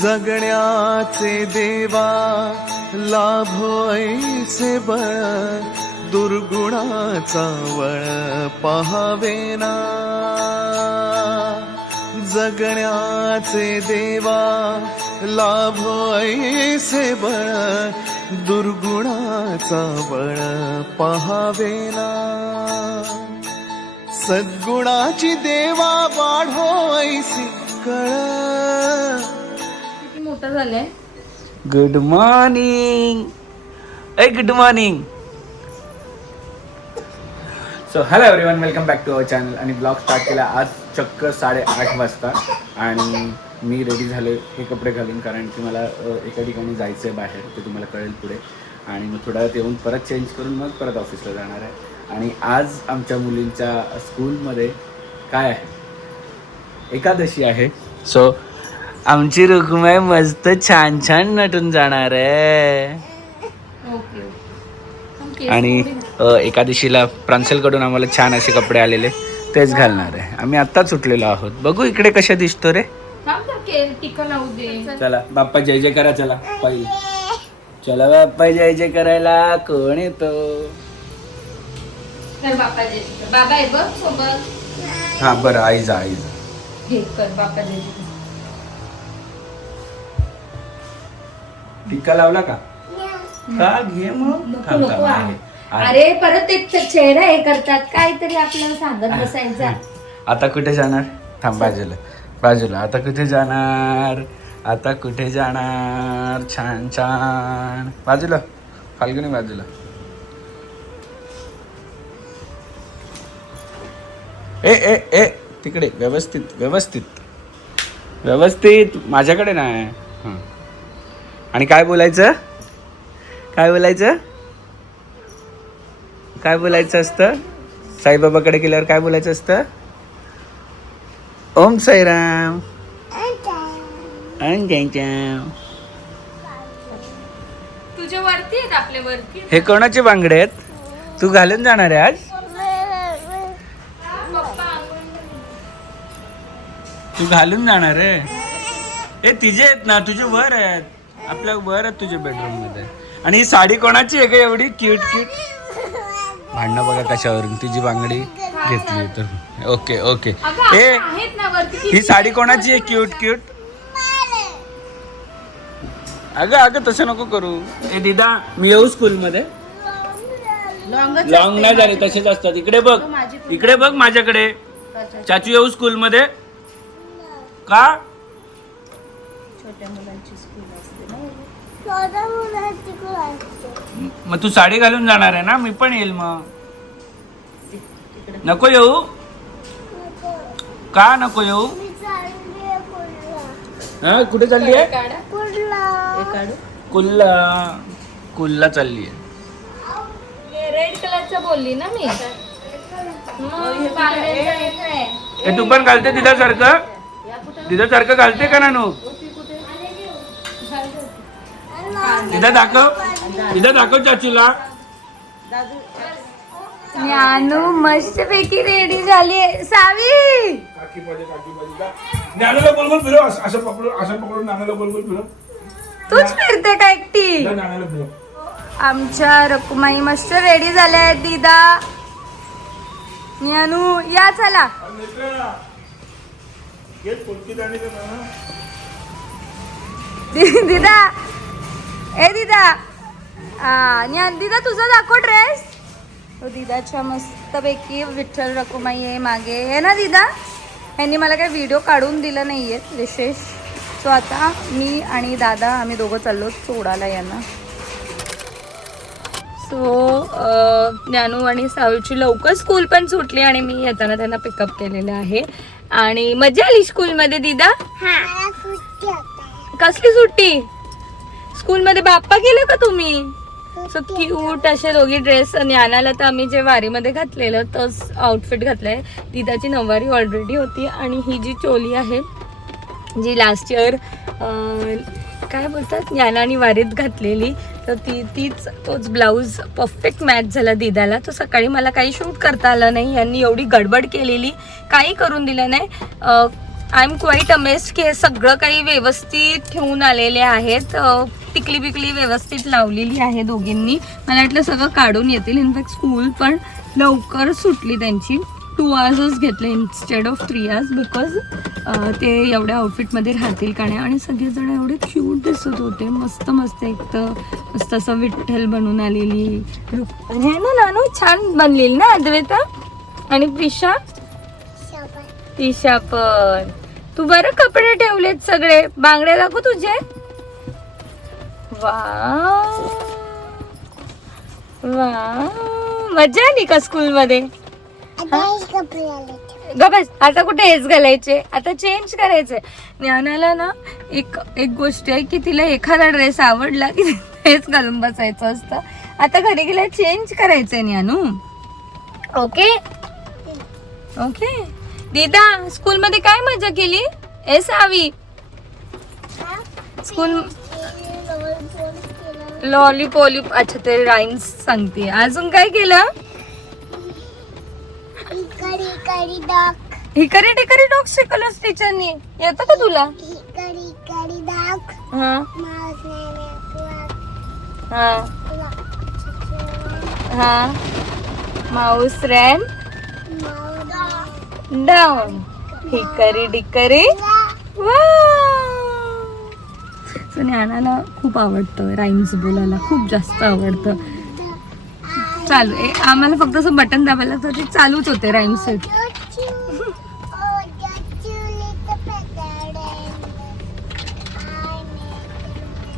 जगण्याचे देवा लाभो ऐसे बळ, दुर्गुणाचा वळ पहावेना. जगण्याचे देवा लाभो ऐसे बळ, दुर्गुणाचा बळ पहावेना. सद्गुणाची देवा वाढो ऐसी कळ. मोठा झालाय. Good morning. Good morning. So hello everyone, welcome back to our channel. आणि ब्लॉग स्टार्ट केला आज चक्क 8:30 वाजता. आणि मी रेडी झाले हे कपडे घालून, कारण की मला एका ठिकाणी जायचं आहे बाहेर, ते तुम्हाला कळेल पुढे. आणि मग थोड्या वेळात येऊन परत चेंज करून मग परत ऑफिसला जाणार आहे. आणि आज आमच्या मुलींच्या स्कूलमध्ये काय आहे, एकादशी आहे. सो आमची रुक्माई मस्त छान छान नटून जाणार आहे. आणि एकादशीला प्रांशलकडून आम्हाला छान असे कपडे आलेले, तेच घालणार आहे. आम्ही आत्ताच सुटलेलो आहोत. बघू इकडे कशा दिसतो रे. चला बाप्पा जय जय करा. चला पहिले चला बाप्पा जय जय करायला. कोण येतो? बाबा आहे बघ सोबत. हा बरं, आई जा आई जा. हे कर बाबा जय. टिक्का लावला का? का घे मग. थांब थांब आहे. अरे परत ते चेहरा हे करतात, काहीतरी आपल्याला सांगत बसायचा. आता कुठे जाणार? थांब बाजूला बाजूला. आता कुठे जाणार? आता कुठे जाणार? छान छान बाजूला. फाल्गुनी बाजूला. ए ए ए तिकडे व्यवस्थित व्यवस्थित व्यवस्थित. माझ्याकडे नाही. हां. आणि काय बोलायचं? काय बोलायचं? काय बोलायचं असतं? साईबाबाकडे गेल्यावर काय बोलायचं असतं? ओम साईराम. तुझ्या वरती आहेत, आपल्या वरती. हे कोणाचे बांगडे आहेत? तू घालून जाणार आहे आज? तू घालून जाणार आहे? हे तिचे आहेत ना, तुझे वर आहेत. आपल्या वर आहेत तुझ्या बेडरूम मध्ये. आणि ही साडी कोणाची आहे का एवढी क्यूट क्यूट? भांडणं बघा कशावरून. तुझी बांगडी घेतली तर. Okay okay. ए ही साडी कोणाची आहे क्यूट क्यूट? अगं अगं तसं नको करू. ए दीदा, मी येऊ स्कूल मध्ये? लॉंग नाही झाले, तसेच असतात. इकडे बघ, इकडे बघ माझ्याकडे. चाचू येऊ स्कूल मध्ये का? छोट्या मुलांची स्कूल असते ना. मग तू साडी घालून जाणार आहे ना? मी पण येईल. मग नको येऊ का? नको येऊ? हा कुठे चालली आहे? कुल्ला. कुल्ला चालली आहे. रेड कलरचा बोलली ना मी. हे तू पण घालते दिदा सारखं? दिदा सारखं घालते का नानू? दिदा दाखव. दिदा दाखव चाचूला. ज्ञानू मस्त पैकी रेडी झाली. सावी ज्ञानाला गोल गोल फिरव. असं पकडून ज्ञानाला गोल गोल फिरव. तूच फिरते का एकटी? ज्ञानाला फिरव. आमच्या रकुमाई मस्त रेडी झाल्या आहेत. दीदा ज्ञानू या चला. दीदा ए दीदा. ज्ञान दीदा तुझा दाखव ड्रेस. दीदाच्या मस्तपैकी विठ्ठल रकुमाई आहे मागे, आहे ना दीदा? यांनी मला काही व्हिडिओ काढून दिला नाही आहेत विशेष. सो आता मी आणि दादा आम्ही दोघं चाललो सोडायला यांना. सो ज्ञानू आणि सावीची लवकर स्कूल पण सुटली आणि मी येताना त्यांना पिकअप केलेलं आहे. आणि मजा आली स्कूलमध्ये दीदा? कसली सुट्टी? स्कूलमध्ये बाप्पा गेले का तुम्ही? सो क्यूट असे दोघी ड्रेस. ज्ञानाला तर आम्ही जे वारीमध्ये घातलेलं तोच आउटफिट घातलाय. दीदाची नऊवारी ऑलरेडी होती. आणि ही जी चोली आहे जी लास्ट इयर काय बोलतात ज्ञानाने वारीत घातलेली, तर तीच तोच ब्लाऊज परफेक्ट मॅच झाला दीदाला. तो सकाळी मला काही शूट करता आलं नाही, यांनी एवढी गडबड केलेली, काही करून दिलं नाही. आय एम क्वाईट अमेस्ड की हे सगळं काही व्यवस्थित ठेवून आलेले आहेत. टिकली बिकली व्यवस्थित लावलेली आहे दोघींनी. मला वाटलं सगळं काढून येतील. इनफॅक्ट स्कूल पण लवकर सुटली त्यांची. 2 hours घेतले इन्स्टेड ऑफ 3 hours बिकॉज ते एवढ्या आउटफिटमध्ये राहतील का नाही. आणि सगळेजण एवढे क्यूट दिसत होते. मस्त मस्त एक तर मस्त असं विठ्ठल बनून आलेली. हे ना नानू छान बनलेली ना अद्वैता. आणि प्रिशा तिशा पण. तू बरं कपडे ठेवलेत सगळे. बांगड्या दाखव तुझे. वाव वाव, मजा आली का स्कूल मध्ये? बस आता कुठे हेच घालायचे, आता चेंज करायचंय. ज्ञानाला ना एक गोष्ट आहे की तिला एखादा ड्रेस आवडला की हेच घालून बसायचं असतं. आता घरी गेल्या चेंज करायचंय ज्ञानू. Okay okay. दीदा स्कूल मध्ये काय मजा केली? ए सावी स्कूल लॉलीपॉलिप. अच्छा ते राईम्स सांगते. अजून काय केलं? हिकारी टिकारी डॉग शिकवलंस टीचरनी. येतं का तुला? हा हा हा. Mouse ran down. Hickory dickory. ज्ञानाला खूप आवडतं राईम्स बोलायला, खूप जास्त आवडतं. चालू आहे आम्हाला फक्त असं बटन दाबायला तर ते चालूच होते rhymes.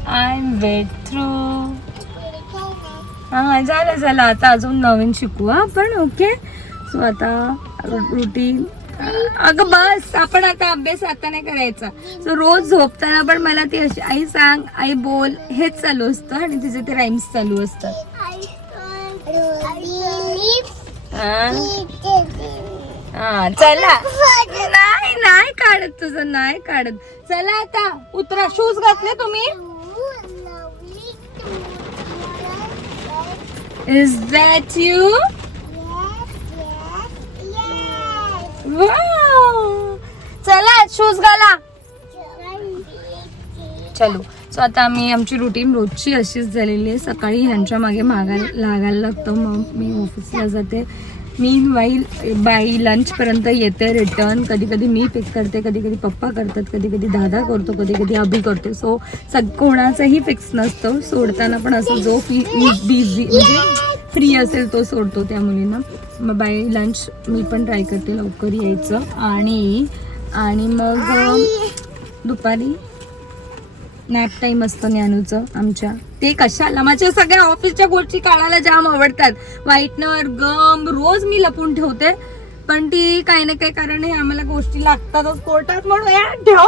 I am wet through. हा झालं आता अजून नवीन शिकू आपण. ओके सो आता रुटीन. अगं बस आपण आता अभ्यास आता नाही करायचा. सो रोज झोपताना पण मला ती अशी आई सांग आई बोल हेच चालू असतं आणि तिचे ते राईम्स चालू असतात. हा चला. नाही काढत तुझं नाही काढत. चला आता उतरा. शूज घातले तुम्ही? Is that you? चला शूज घाला. चलो. सो आता आम्ही आमची रुटीन रोजची अशीच झालेली आहे. सकाळी ह्यांच्या मागे लागायला लागतं. मग मी ऑफिसला जाते. मीनवाईल बाई लंचपर्यंत येते रिटर्न. कधी कधी मी पिक करते, कधी कधी पप्पा करतात, कधी कधी दादा करतो, कधी कधी अभि करतो. सो कोणाचंही फिक्स नसतं. सोडताना पण असं जो बिझी म्हणजे फ्री असेल तो सोडतो त्या मुलींना. मग बाय लंच मी पण ट्राय करते लवकर यायचं. आणि मग दुपारी नॅप टाईम असतं ज्ञानूचं आमच्या. ते कशाला माझ्या सगळ्या ऑफिसच्या गोष्टी काढायला जाम आवडतात. व्हाईटनर गम रोज मी लपून ठेवते. पण ती काही ना काही कारण आहे आम्हाला गोष्टी लागतातच कोर्टात म्हणून ठेव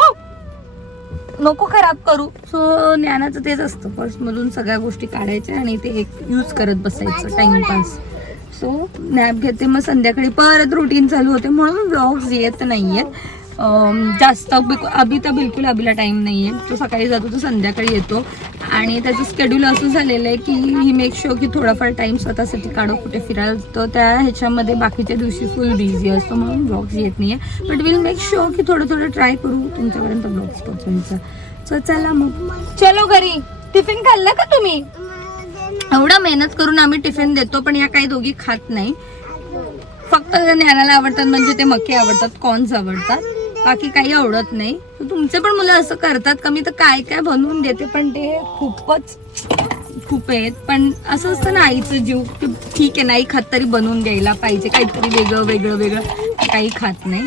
नको खराब करू. सो ज्ञानाचं तेच असतं. पर्समधून सगळ्या गोष्टी काढायच्या आणि ते एक यूज करत बसायचं टाइमपास. सो नॅप घेते. मग संध्याकाळी परत रुटीन चालू होते. म्हणून व्लॉग्स येत नाही आहेत जास्त. अभिला बिलकुल टाईम नाही आहे. तो सकाळी जातो तो संध्याकाळी येतो. आणि त्याचं शेड्यूल असं झालेलं आहे की ही मेक शुअर की थोडाफार टाईम स्वतःसाठी काढो कुठे फिरायला. तर त्या ह्याच्यामध्ये बाकीच्या दिवशी फुल बिझी असतो म्हणून ब्लॉग्स येत नाही आहे. बट विल मेक शुअर की थोडं ट्राय करू तुमच्यापर्यंत ब्लॉग्स पोहोचवायचा. सो चला मग चलो घरी. टिफिन खाल्ला का तुम्ही? एवढा मेहनत करून आम्ही टिफिन देतो पण या काही दोघी खात नाही. फक्त ज्ञानाला आवडतात म्हणजे ते मके आवडतात, कॉर्न्स आवडतात, बाकी काही आवडत नाही. तुमचे पण मुलं असं करतात का? मी तर काय काय बनवून देते पण ते खूप आहेत. पण असं असतं ना आईचं जीव की ठीक आहे नाही खात तरी बनवून द्यायला पाहिजे काहीतरी वेगळं. काही खात नाही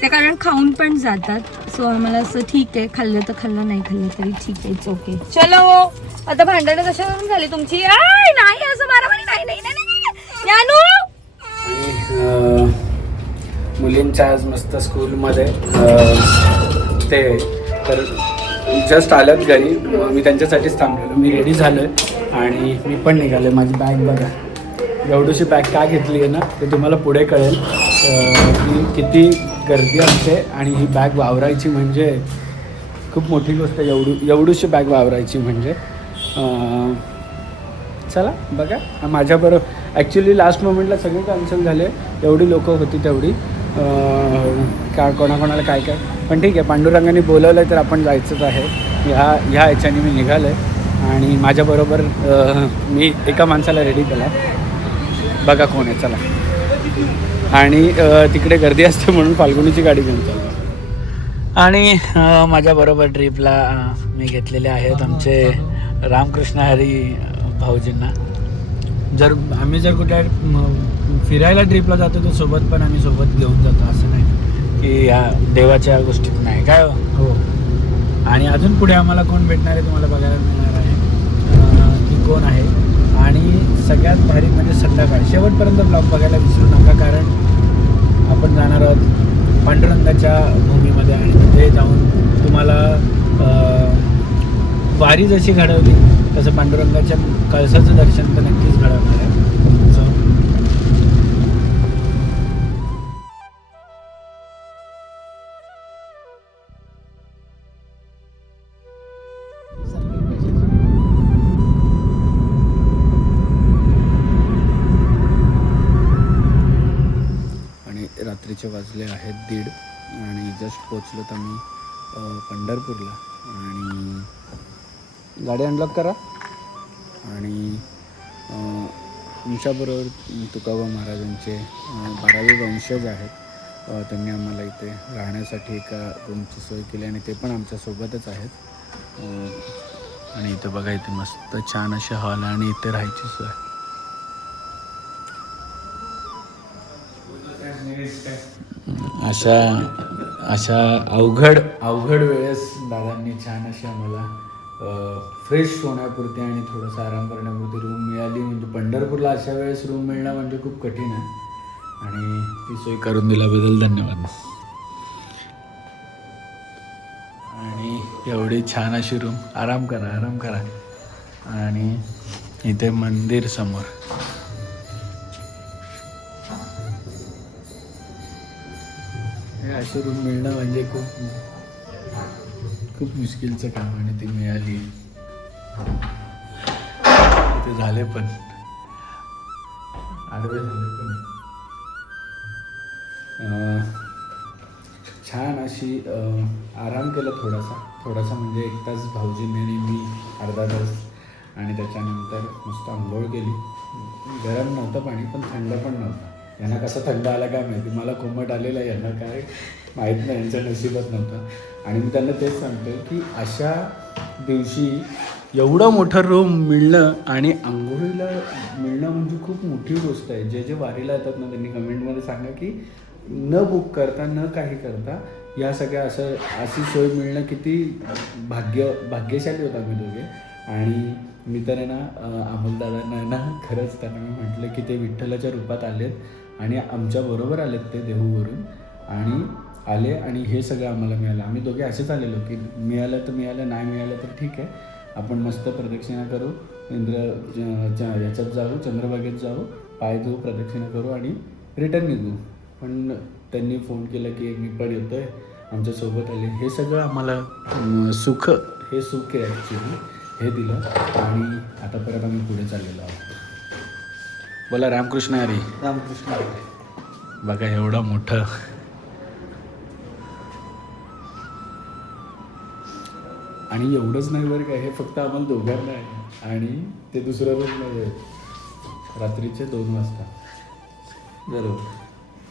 त्या कारण खाऊन पण जातात. सो आम्हाला असं ठीक आहे खाल्लं तर खाल्लं नाही खाल्लं तरी ठीक आहे. It's okay. चलो आता भांडणं कशावरून झाली तुमची? नाही असं मारामारी नाही. आणि मुलींच्या आज मस्त स्कूलमध्ये ते तर जस्ट आल्यात घरी. मी त्यांच्यासाठीच थांबलेलो. मी रेडी झालो आहे आणि मी पण निघालो. माझी बॅग बघा एवढीशी बॅग का घेतली आहे ना ते तुम्हाला पुढे कळेल की किती गर्दी असते. आणि ही बॅग वावरायची म्हणजे खूप मोठी गोष्ट. एवढीशी बॅग वावरायची म्हणजे. चला बघा माझ्याबरोबर ॲक्च्युली लास्ट मोमेंटला सगळे कॅन्सल झाले. एवढी लोकं होती तेवढी. का कोणाकोणाला काय काय, पण ठीक आहे, पांडुरंगाने बोलवलं तर आपण जायचंच आहे. ह्या ह्याच्याने मी निघालो आहे आणि माझ्याबरोबर मी एका माणसाला रेडी केला, बघा कोण आहे, चला. आणि तिकडे गर्दी असते म्हणून फाल्गुनीची गाडी घेऊन चाललो. आणि माझ्याबरोबर ट्रिपला मी घेतलेले आहेत आमचे रामकृष्ण हरी भाऊजींना. जर आम्ही जर कुठे फिरायला ट्रिपला जातो तर सोबत पण आम्ही सोबत घेऊन जातो, असं नाही की ह्या देवाच्या गोष्टीत नाही काय हो. आणि अजून पुढे आम्हाला कोण भेटणार आहे तुम्हाला बघायला मिळणार आहे की कोण आहे. आणि सगळ्यात भारी म्हणजे संध्याकाळी शेवटपर्यंत ब्लॉग बघायला विसरू नका, कारण आपण जाणार आहोत पांडुरंगाच्या भूमीमध्ये आणि तिथे जाऊन तुम्हाला वारी जशी घडवली तसं पांडुरंगाच्या कळसाचं दर्शन तर नक्कीच घडवणार आहे. आणि रात्रीचे वाजले आहेत 1:30 आणि जस्ट पोचलो तर मी पंढरपूरला. आणि गाडी अनलॉक करा. आणि तुमच्याबरोबर तुकोबा महाराजांचे 12वे वंशज आहेत. त्यांनी आम्हाला इथे राहण्यासाठी एका रूमची सोय केली आणि ते पण आमच्यासोबतच आहेत. आणि इथं बघा, इथे मस्त छान असे हॉल आणि इथे राहायची सोय. अशा अवघड वेळेस दादांनी छान अशी आम्हाला फ्रेश होण्यापुरती आणि थोडंसं आराम करण्यापुरती रूम मिळाली. म्हणजे पंढरपूरला अशा वेळेस रूम मिळणं म्हणजे खूप कठीण आहे आणि ती सोय करून दिल्याबद्दल धन्यवाद. आणि एवढी छान अशी रूम, आराम करा. आणि इथे मंदिर समोर. अशी रूम मिळणं म्हणजे खूप मुश्किलचं काम आणि ती मिळाली. ते झाले पण आडवे झाले पण छान अशी आराम केला थोडासा म्हणजे 1 तास भाऊजींनी आणि मी अर्धा तास. आणि त्याच्यानंतर मस्त आंघोळ केली. गरम नव्हतं पाणी पण थंड पण नव्हतं. यांना कसं थंड आला काय माहिती, मला कोमट आलेलं आहे, यांना काय माहीत नाही, यांच्या नशिबात नव्हतं. आणि मी त्यांना तेच सांगतो की अशा दिवशी एवढं मोठं रूम मिळणं आणि आंघोळीला मिळणं म्हणजे खूप मोठी गोष्ट आहे. जे वारीला येतात ना त्यांनी कमेंटमध्ये सांगा की न बुक करता न काही करता या सगळ्या अशी सोय मिळणं किती भाग्यशाली होता आम्ही दोघे. आणि मी तर आहे ना अमोलदादांना आहे ना खरंच त्यांना मी म्हटलं की ते विठ्ठलाच्या रूपात आलेत आणि आमच्याबरोबर आलेत ते देहूवरून आणि आले आणि हे सगळं आम्हाला मिळालं. आम्ही दोघे असेच आलेलो की मिळालं तर मिळालं, नाही मिळालं तर ठीक आहे, आपण मस्त प्रदक्षिणा करू, याच्यात जाऊ, चंद्रभागेत जाऊ, पाय धुवू, प्रदक्षिणा करू आणि रिटर्न निघू. पण त्यांनी फोन केला की मी पण येतो आहे, आमच्यासोबत आले. हे सगळं आम्हाला सुख आहे ॲक्च्युली, हे दिलं. आणि आता परत आम्ही पुढे चाललेलो आहोत. बोला रामकृष्ण हरी. रामकृष्ण. बघा एवढं मोठं. आणि एवढंच नाही बरं का, हे फक्त आम्हाला दोघांना आहे आणि ते दुसरं रूम नाही आहे. रात्रीचे 2 वाजता बरोबर.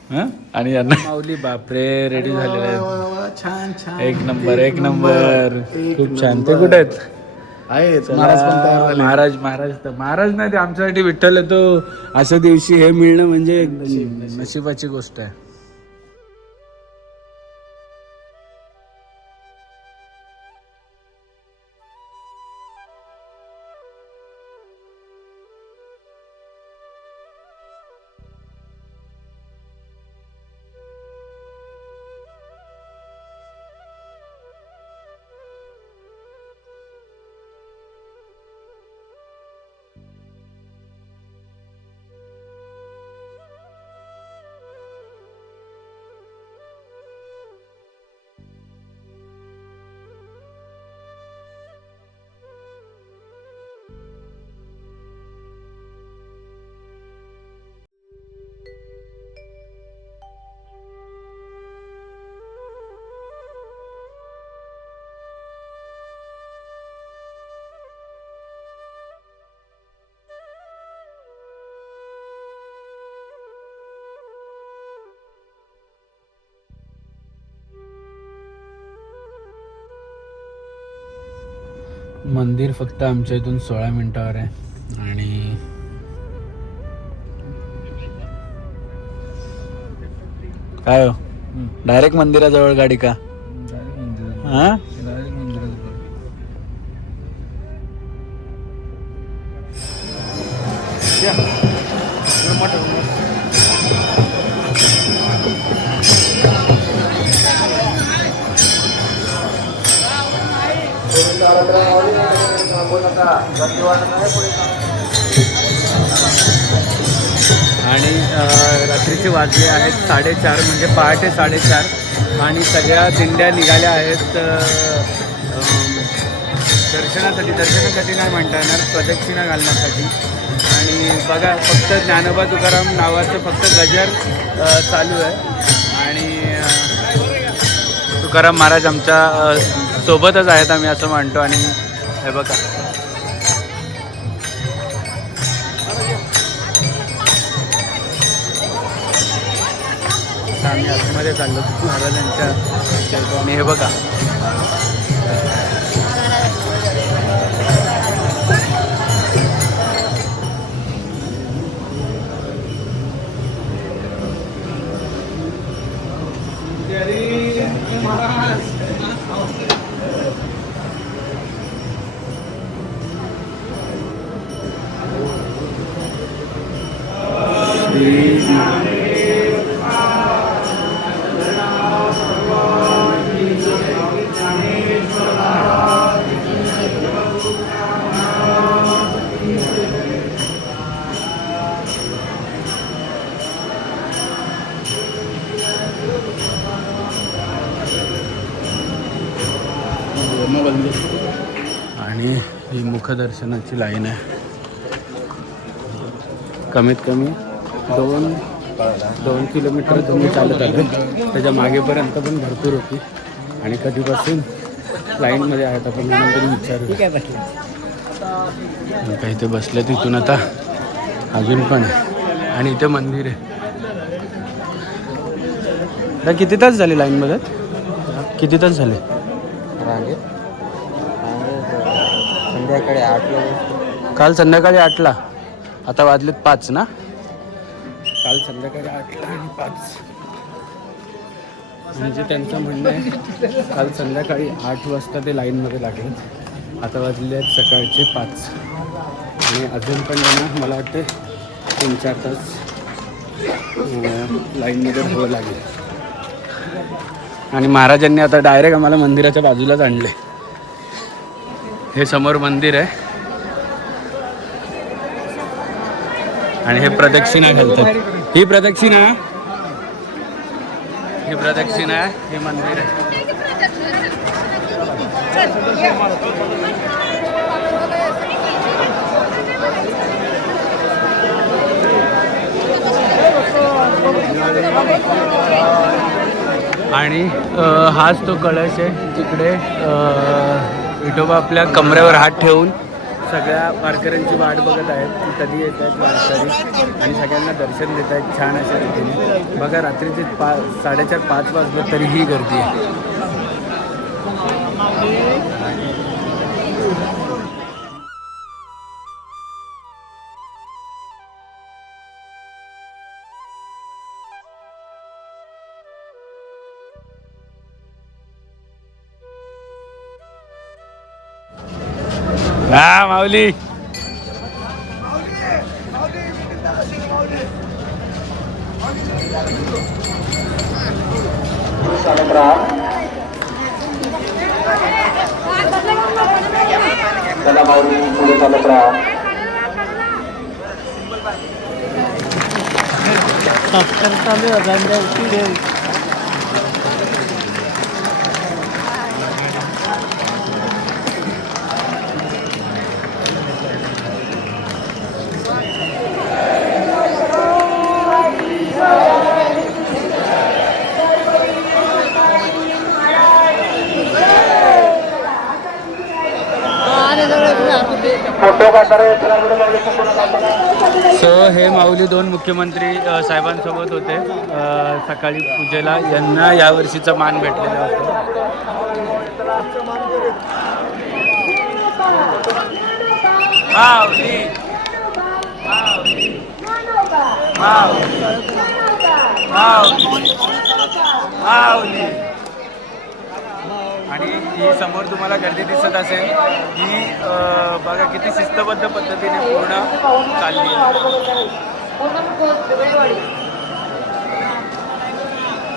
हां आणि यांना माऊली बापरे रेडी झालेले आहेत. छान. एक नंबर खूप छान. ते कुठे आहेत? महाराज नाही, ते आमच्यासाठी विठ्ठल येतो. अशा दिवशी हे मिळणं म्हणजे नशिबाची गोष्ट आहे. मंदिर फक्त आमच्या इथून 16 मिनिटावर आहे आणि काय हो डायरेक्ट मंदिराजवळ गाडी का? हा आणि रात्रीचे वाजले आहेत 4:30 म्हणजे पहाटे 4:30 आणि सगळ्या दिंड्या निघाल्या आहेत दर्शनासाठी नाही म्हणता येणार, प्रदक्षिणा घालण्यासाठी. आणि बघा फक्त ज्ञानोबा तुकाराम नावाचं फक्त गजर चालू आहे आणि तुकाराम महाराज आमच्या सोबतच आहेत आम्ही असं म्हणतो. आणि हे बघा आम्ही आतमध्ये चाललो महाराजांच्या आणि हे बघा आणि ही मुखदर्शनाची लाईन आहे. कमीत कमी 2 किलोमीटर तुम्ही चालत आले, त्याच्या मागेपर्यंत पण भरपूर होती. आणि कधीपासून लाईनमध्ये आहेत आपण नंतर विचारू. काही ते बसले तिथून आता अजून पण आहे आणि इथे मंदिर आहे. आता किती तास झाले लाईनमध्ये? किती तास झाले? संध्याकाळी 8ला. काल संध्याकाळी 8ला, आता वाजलेत 5 ना? काल संध्याकाळी 8ला आणि 5 म्हणजे त्यांचं म्हणणं आहे काल संध्याकाळी 8 वाजता ते लाईनमध्ये लागले, आता वाजले आहेत सकाळचे 5 आणि अजून पण त्यांना मला वाटते 3-4 तास लाईनमध्ये राहावं लागेल. आणि महाराजांनी आता डायरेक्ट आम्हाला मंदिराच्या बाजूलाच आणले. हे समोर मंदिर आहे आणि हे प्रदक्षिणा घालतात. ही प्रदक्षिणा आहे, हे मंदिर आहे. आणि हाच तो कळश आहे जिकडे विठोबा आपल्या कमरेवर हात ठेवून सगळ्या वारकऱ्यांची वाट बघत आहेत की कधी येत आहेत वारकरी आणि सगळ्यांना दर्शन देत आहेत छान अशा रीतीने. बघा रात्रीचे 4:30-5 वाजले तरीही गर्दी आहे. हा माऊली चला माऊली पुढे चालत राहा. सो हे माऊली 2 मुख्यमंत्री साहेबांसोबत होते सकाळी पूजेला. यांना यावर्षीचा मान भेटलेला होता. माऊली माऊली. आणि ही समोर तुम्हाला गर्दी दिसत असेल ही बघा किती शिस्तबद्ध पद्धतीने पूर्ण चालली आहे.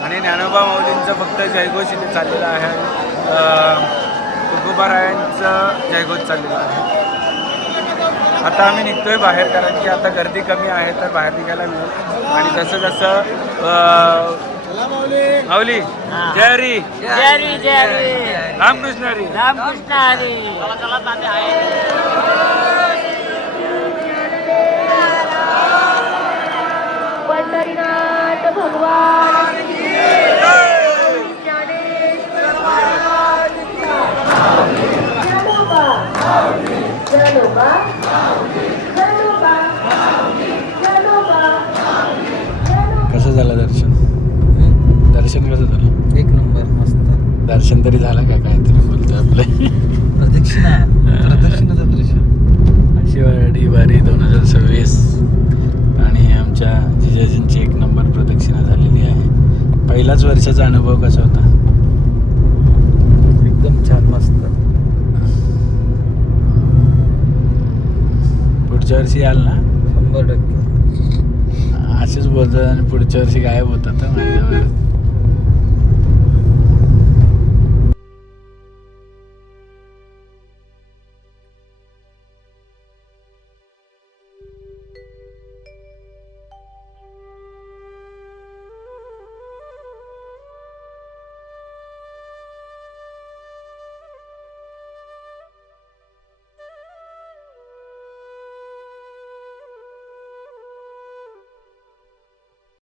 आणि ज्ञानोबा माऊलींचं फक्त जयघोष इथे चाललेला आहे. तुकोबारायांचं जयघोष चाललेला आहे. आता आम्ही निघतोय बाहेर कारण की आता गर्दी कमी आहे तर बाहेर निघायला मिळेल. आणि जसं जसं माऊली जय हरी रामकृष्ण हरी. पंढरीनाथ भगवान कसं झालं दर्शन? दर्शन कसं झालं? एक नंबर मस्त. दर्शन तरी झालं का काय तरी बोलतोय आपले प्रदक्षिणाचं दर्शन. शिवाडी वारी 2026 आणि आमच्या जिजाजींची एक नंबर प्रदक्षिणा झालेली आहे. पहिलाच वर्षाचा अनुभव कसा होता? एकदम छान मस्त. पुढच्या वर्षी याल ना? 100%. असेच बोलतात आणि पुढच्या वर्षी गायब होतात हं माझ्यावर.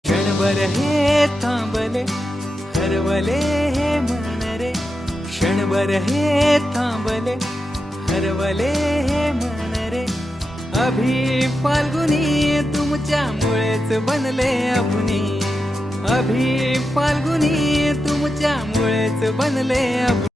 क्षणभर हे थांबले हरवले हे मन रे. क्षणभर हे थांबले हरवले हे मन रे. अभि फाल्गुनी तुमच्यामुळेच बनले अपुनी. अभि फाल्गुनी तुमच्यामुळेच बनले अपुनी.